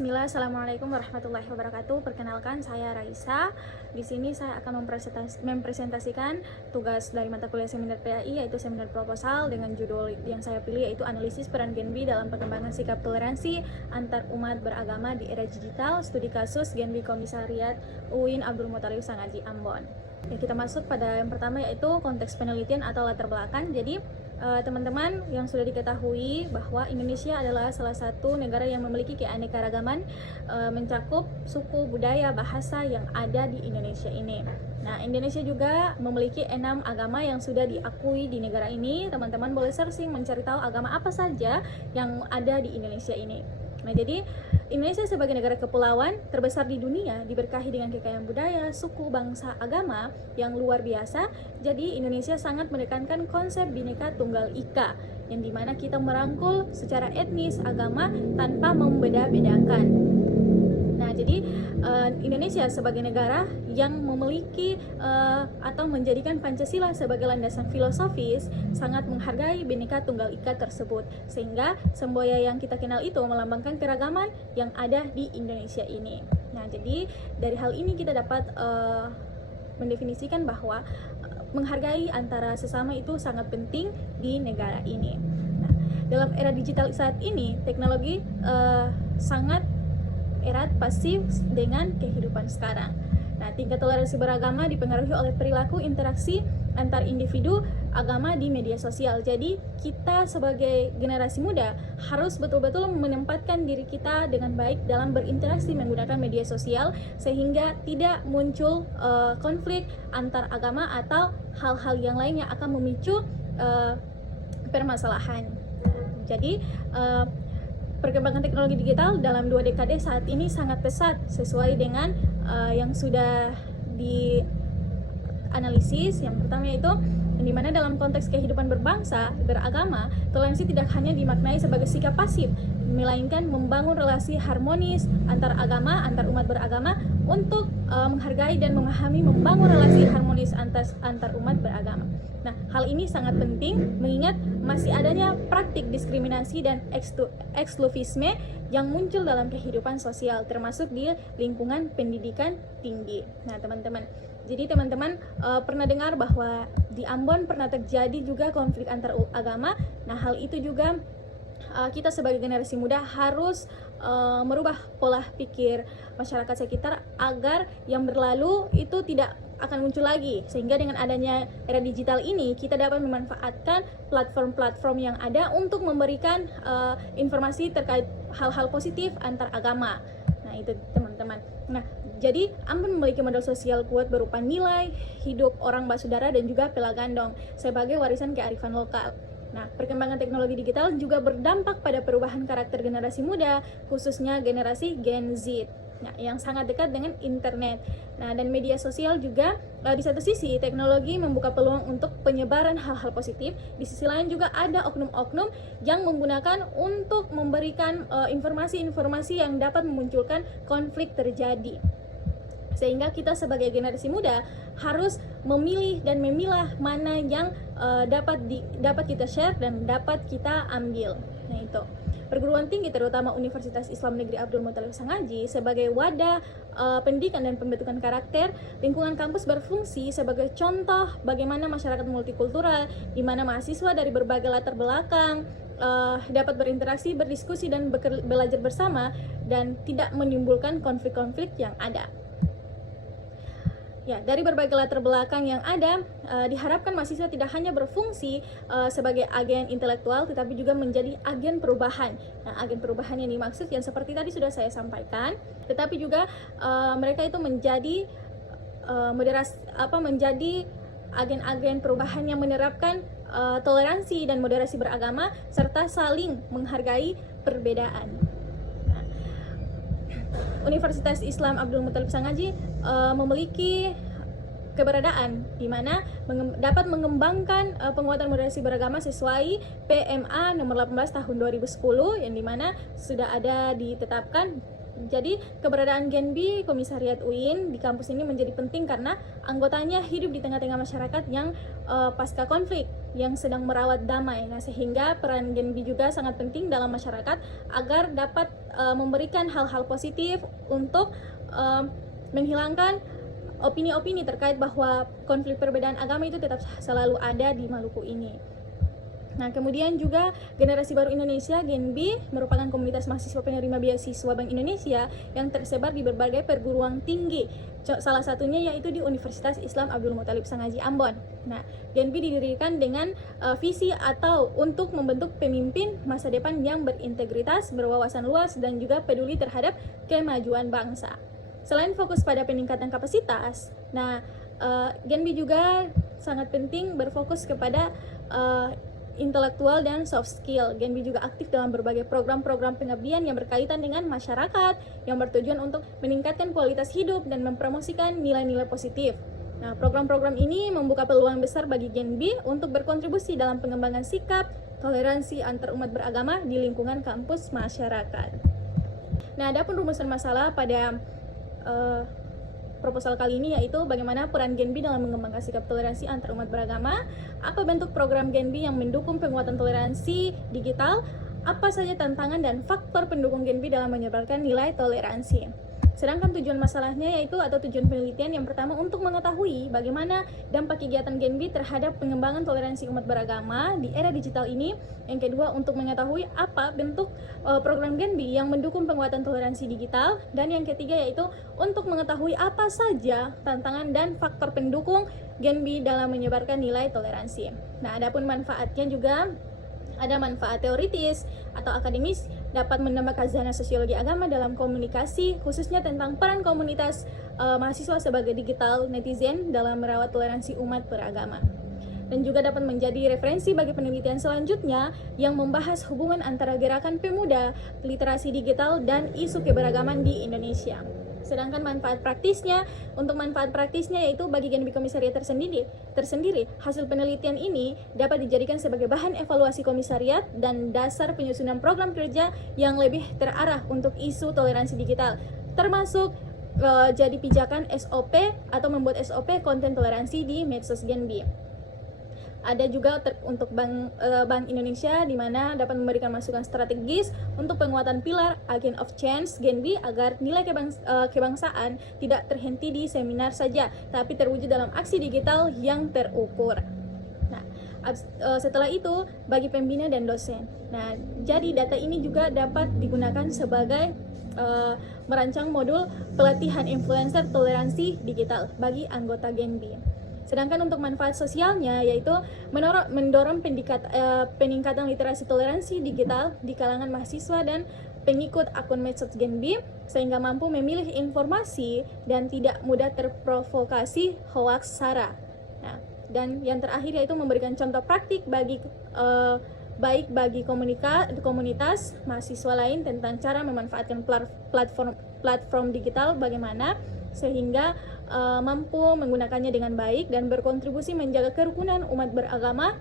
Bismillah, Assalamualaikum warahmatullahi wabarakatuh. Perkenalkan, saya Raisa. Di sini saya akan mempresentasikan tugas dari mata kuliah seminar PAI, yaitu seminar proposal dengan judul yang saya pilih yaitu analisis peran Gen B dalam perkembangan sikap toleransi antar umat beragama di era digital, studi kasus Gen B Komisariat UIN Abdul Muthalib Sangaji Ambon. Ya, kita masuk pada yang pertama yaitu konteks penelitian atau latar belakang. Jadi teman-teman yang sudah diketahui bahwa Indonesia adalah salah satu negara yang memiliki keanekaragaman mencakup suku, budaya, bahasa yang ada di Indonesia ini. Nah, Indonesia juga memiliki 6 agama yang sudah diakui di negara ini. Teman-teman boleh searching mencari tahu agama apa saja yang ada di Indonesia ini. Nah, jadi Indonesia sebagai negara kepulauan terbesar di dunia diberkahi dengan kekayaan budaya, suku, bangsa, agama yang luar biasa. Jadi Indonesia sangat menekankan konsep Bhinneka Tunggal Ika, yang dimana kita merangkul secara etnis, agama tanpa membeda-bedakan. Nah, jadi Indonesia sebagai negara yang memiliki atau menjadikan Pancasila sebagai landasan filosofis sangat menghargai Bhinneka Tunggal Ika tersebut, sehingga semboyan yang kita kenal itu melambangkan keragaman yang ada di Indonesia ini. Nah, jadi dari hal ini kita dapat mendefinisikan bahwa menghargai antara sesama itu sangat penting di negara ini. Nah, dalam era digital saat ini, teknologi sangat erat pasif dengan kehidupan sekarang. Nah, tingkat toleransi beragama dipengaruhi oleh perilaku interaksi antar individu agama di media sosial. Jadi, kita sebagai generasi muda harus betul-betul menempatkan diri kita dengan baik dalam berinteraksi menggunakan media sosial sehingga tidak muncul konflik antar agama atau hal-hal yang lain yang akan memicu permasalahan. Jadi, perkembangan teknologi digital dalam 2 dekade saat ini sangat pesat sesuai dengan yang sudah dianalisis. Yang pertama yaitu di mana dalam konteks kehidupan berbangsa, beragama, toleransi tidak hanya dimaknai sebagai sikap pasif, melainkan membangun relasi harmonis antar agama, antar umat beragama untuk menghargai dan memahami membangun relasi harmonis antar umat beragama. Nah, hal ini sangat penting mengingat masih adanya praktik diskriminasi dan eksklusivisme yang muncul dalam kehidupan sosial, termasuk di lingkungan pendidikan tinggi. Nah, teman-teman, jadi teman-teman pernah dengar bahwa di Ambon pernah terjadi juga konflik antar agama. Nah, hal itu juga kita sebagai generasi muda harus merubah pola pikir masyarakat sekitar agar yang berlalu itu tidak akan muncul lagi, sehingga dengan adanya era digital ini kita dapat memanfaatkan platform-platform yang ada untuk memberikan informasi terkait hal-hal positif antar agama. Nah, itu teman-teman. Nah, jadi Ambon memiliki modal sosial kuat berupa nilai hidup orang basudara dan juga pelagandong sebagai warisan kearifan lokal. Nah, perkembangan teknologi digital juga berdampak pada perubahan karakter generasi muda, khususnya generasi Gen Z. Nah, yang sangat dekat dengan internet. Nah, dan media sosial juga di satu sisi teknologi membuka peluang untuk penyebaran hal-hal positif, di sisi lain juga ada oknum-oknum yang menggunakan untuk memberikan informasi-informasi yang dapat memunculkan konflik terjadi. Sehingga kita sebagai generasi muda harus memilih dan memilah mana yang dapat kita share dan dapat kita ambil. Nah, itu. Perguruan tinggi terutama Universitas Islam Negeri Abdul Muthalib Sangaji sebagai wadah pendidikan dan pembentukan karakter, lingkungan kampus berfungsi sebagai contoh bagaimana masyarakat multikultural di mana mahasiswa dari berbagai latar belakang dapat berinteraksi, berdiskusi dan belajar bersama dan tidak menimbulkan konflik-konflik yang ada. Ya, dari berbagai latar belakang yang ada, diharapkan mahasiswa tidak hanya berfungsi sebagai agen intelektual, tetapi juga menjadi agen perubahan. Nah, agen perubahan yang dimaksud yang seperti tadi sudah saya sampaikan, tetapi juga mereka itu menjadi menjadi agen-agen perubahan yang menerapkan toleransi dan moderasi beragama serta saling menghargai perbedaan. Universitas Islam Abdul Muthalib Sangaji memiliki keberadaan di mana dapat mengembangkan penguatan moderasi beragama sesuai PMA nomor 18 tahun 2010 yang dimana sudah ada ditetapkan. Jadi keberadaan Gen B Komisariat UIN di kampus ini menjadi penting karena anggotanya hidup di tengah-tengah masyarakat yang pasca konflik. yang sedang merawat damai. Nah, sehingga peran Gen B juga sangat penting dalam masyarakat agar dapat memberikan hal-hal positif untuk menghilangkan opini-opini terkait bahwa konflik perbedaan agama itu tetap selalu ada di Maluku ini. Nah, kemudian juga generasi baru Indonesia Gen B merupakan komunitas mahasiswa penerima beasiswa Bank Indonesia yang tersebar di berbagai perguruan tinggi. Salah satunya yaitu di Universitas Islam Abdul Muthalib Sangaji Ambon. Nah, Gen B didirikan dengan visi atau untuk membentuk pemimpin masa depan yang berintegritas, berwawasan luas, dan juga peduli terhadap kemajuan bangsa. Selain fokus pada peningkatan kapasitas, Gen B juga sangat penting berfokus kepada intelektual dan soft skill. Gen B juga aktif dalam berbagai program-program pengabdian yang berkaitan dengan masyarakat yang bertujuan untuk meningkatkan kualitas hidup dan mempromosikan nilai-nilai positif. Nah, program-program ini membuka peluang besar bagi Gen B untuk berkontribusi dalam pengembangan sikap toleransi antar umat beragama di lingkungan kampus masyarakat. Nah, adapun rumusan masalah pada proposal kali ini yaitu bagaimana peran Gen B dalam mengembangkan sikap toleransi antar umat beragama, apa bentuk program Gen B yang mendukung penguatan toleransi digital, apa saja tantangan dan faktor pendukung Gen B dalam menyebarkan nilai toleransi. Sedangkan tujuan masalahnya yaitu atau tujuan penelitian yang pertama untuk mengetahui bagaimana dampak kegiatan Gen B terhadap pengembangan toleransi umat beragama di era digital ini. Yang kedua untuk mengetahui apa bentuk program Gen B yang mendukung penguatan toleransi digital. Dan yang ketiga yaitu untuk mengetahui apa saja tantangan dan faktor pendukung Gen B dalam menyebarkan nilai toleransi. Nah, adapun manfaatnya juga ada manfaat teoritis atau akademis, dapat menambah khazanah sosiologi agama dalam komunikasi, khususnya tentang peran komunitas mahasiswa sebagai digital netizen dalam merawat toleransi umat beragama. Dan juga dapat menjadi referensi bagi penelitian selanjutnya yang membahas hubungan antara gerakan pemuda, literasi digital, dan isu keberagaman di Indonesia. Sedangkan manfaat praktisnya, untuk manfaat praktisnya yaitu bagi Gen B Komisariat tersendiri, hasil penelitian ini dapat dijadikan sebagai bahan evaluasi komisariat dan dasar penyusunan program kerja yang lebih terarah untuk isu toleransi digital, termasuk jadi pijakan SOP atau membuat SOP konten toleransi di medsos Gen B. Ada juga untuk Bank Indonesia di mana dapat memberikan masukan strategis untuk penguatan pilar Agent of Change Gen B agar nilai kebangsaan tidak terhenti di seminar saja, tapi terwujud dalam aksi digital yang terukur. Nah, setelah itu bagi pembina dan dosen. Nah, jadi data ini juga dapat digunakan sebagai merancang modul pelatihan influencer toleransi digital bagi anggota Gen B. Sedangkan untuk manfaat sosialnya yaitu mendorong peningkatan literasi toleransi digital di kalangan mahasiswa dan pengikut akun medsos Gen B sehingga mampu memilih informasi dan tidak mudah terprovokasi hoaks sara. Nah, dan yang terakhir yaitu memberikan contoh praktik baik bagi komunitas mahasiswa lain tentang cara memanfaatkan platform digital bagaimana sehingga mampu menggunakannya dengan baik dan berkontribusi menjaga kerukunan umat beragama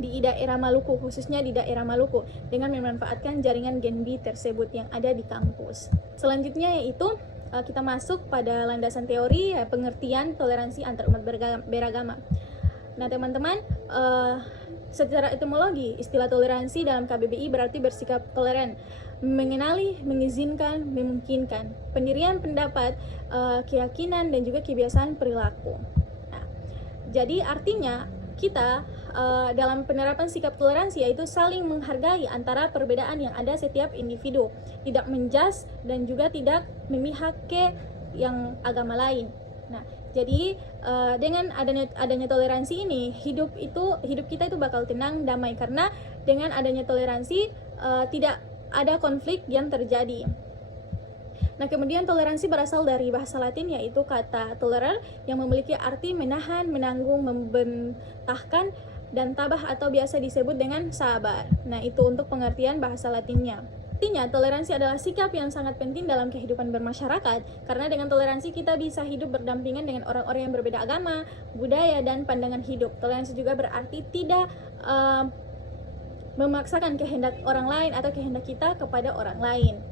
di daerah Maluku, khususnya di daerah Maluku, dengan memanfaatkan jaringan Gen B tersebut yang ada di kampus. Selanjutnya yaitu kita masuk pada landasan teori pengertian toleransi antar umat beragama. Nah, teman-teman, secara etimologi, istilah toleransi dalam KBBI berarti bersikap toleran, mengenali, mengizinkan, memungkinkan, pendirian pendapat, keyakinan, dan juga kebiasaan perilaku. Nah, jadi artinya kita dalam penerapan sikap toleransi yaitu saling menghargai antara perbedaan yang ada setiap individu, tidak menjudge dan juga tidak memihak ke yang agama lain. Nah, jadi dengan adanya toleransi ini hidup kita itu bakal tenang, damai, karena dengan adanya toleransi tidak ada konflik yang terjadi. Nah, kemudian toleransi berasal dari bahasa Latin yaitu kata tolerar yang memiliki arti menahan, menanggung, membentahkan, dan tabah atau biasa disebut dengan sabar. Nah, itu untuk pengertian bahasa Latinnya. Artinya, toleransi adalah sikap yang sangat penting dalam kehidupan bermasyarakat, karena dengan toleransi kita bisa hidup berdampingan dengan orang-orang yang berbeda agama, budaya, dan pandangan hidup. Toleransi juga berarti tidak memaksakan kehendak orang lain atau kehendak kita kepada orang lain.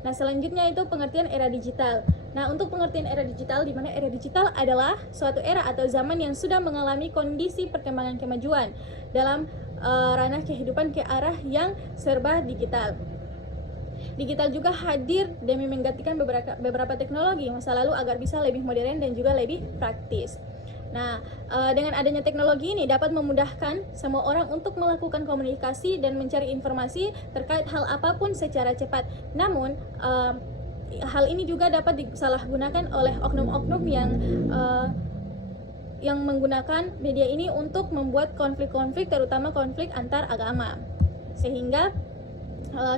Nah, selanjutnya itu pengertian era digital. Nah, untuk pengertian era digital, di mana era digital adalah suatu era atau zaman yang sudah mengalami kondisi perkembangan kemajuan dalam ranah kehidupan ke arah yang serba digital. Digital juga hadir demi menggantikan beberapa teknologi masa lalu agar bisa lebih modern dan juga lebih praktis. Nah, dengan adanya teknologi ini dapat memudahkan semua orang untuk melakukan komunikasi dan mencari informasi terkait hal apapun secara cepat. Namun, hal ini juga dapat disalahgunakan oleh oknum-oknum yang menggunakan media ini untuk membuat konflik-konflik, terutama konflik antar agama. Sehingga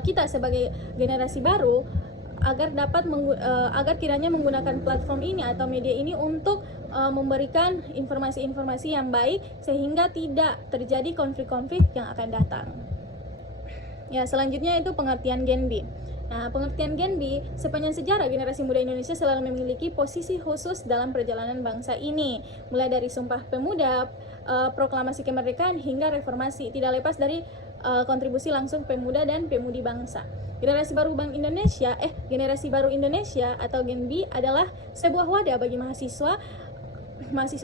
kita sebagai generasi baru agar kiranya menggunakan platform ini atau media ini untuk memberikan informasi-informasi yang baik sehingga tidak terjadi konflik-konflik yang akan datang. Ya, selanjutnya itu pengertian Gen B. Nah, pengertian Gen B, sepanjang sejarah generasi muda Indonesia selalu memiliki posisi khusus dalam perjalanan bangsa ini. Mulai dari Sumpah Pemuda, proklamasi kemerdekaan hingga reformasi, tidak lepas dari kontribusi langsung pemuda dan pemudi bangsa. Generasi baru Indonesia atau Gen B adalah sebuah wadah bagi mahasiswa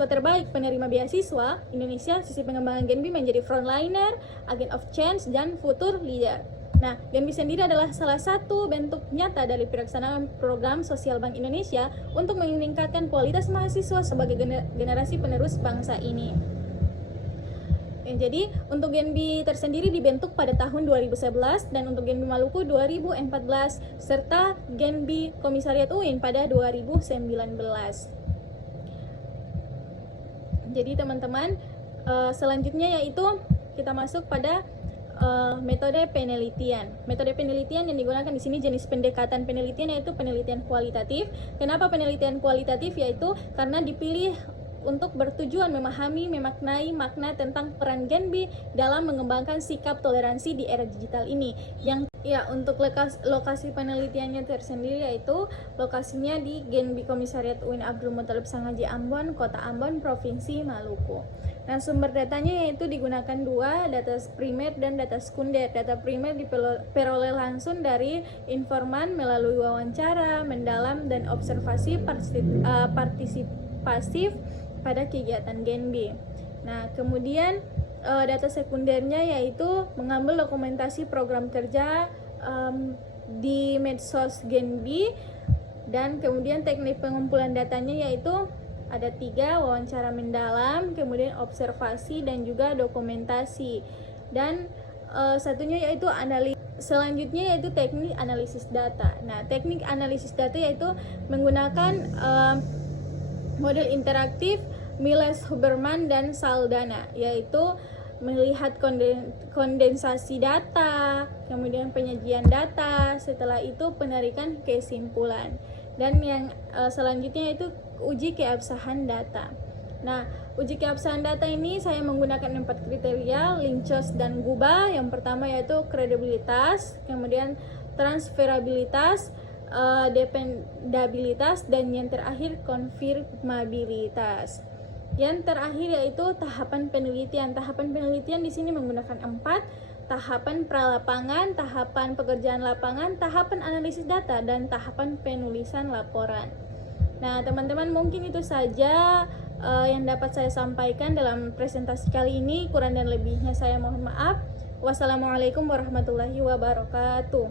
terbaik penerima beasiswa Indonesia. Sisi pengembangan Gen B menjadi frontliner, agent of change, dan future leader. Nah, Gen B sendiri adalah salah satu bentuk nyata dari pelaksanaan program sosial Bank Indonesia untuk meningkatkan kualitas mahasiswa sebagai generasi penerus bangsa ini. Jadi, untuk Gen B tersendiri dibentuk pada tahun 2011 dan untuk Gen B Maluku 2014 serta Gen B Komisariat UIN pada 2019. Jadi teman-teman, selanjutnya yaitu kita masuk pada metode penelitian. Metode penelitian yang digunakan di sini jenis pendekatan penelitian yaitu penelitian kualitatif. Kenapa penelitian kualitatif? Yaitu karena dipilih untuk bertujuan memahami, memaknai makna tentang peran Gen B dalam mengembangkan sikap toleransi di era digital ini. Untuk lokasi penelitiannya tersendiri yaitu lokasinya di Gen B Komisariat UIN Abdul Muthalib Sangaji Ambon, Kota Ambon, Provinsi Maluku. Nah, sumber datanya yaitu digunakan dua, data primer dan data sekunder. Data primer diperoleh langsung dari informan melalui wawancara, mendalam, dan observasi partisipasif pada kegiatan Gen B. Nah, kemudian data sekundernya yaitu mengambil dokumentasi program kerja di medsos Gen B, dan kemudian teknik pengumpulan datanya yaitu ada 3, wawancara mendalam, kemudian observasi, dan juga dokumentasi. Dan satunya yaitu selanjutnya yaitu teknik analisis data. Nah, teknik analisis data yaitu menggunakan model interaktif Miles Huberman dan Saldana, yaitu melihat kondensasi data, kemudian penyajian data, setelah itu penarikan kesimpulan. Dan yang selanjutnya itu uji keabsahan data. Nah, uji keabsahan data ini saya menggunakan 4 kriteria, Linchos dan Guba. Yang pertama yaitu kredibilitas, kemudian transferabilitas, dependabilitas, dan yang terakhir konfirmabilitas. Yang terakhir yaitu tahapan penelitian. Tahapan penelitian di sini menggunakan 4, tahapan pralapangan, tahapan pekerjaan lapangan, tahapan analisis data, dan tahapan penulisan laporan. Nah, teman-teman, mungkin itu saja yang dapat saya sampaikan dalam presentasi kali ini. Kurang dan lebihnya saya mohon maaf. Wassalamualaikum warahmatullahi wabarakatuh.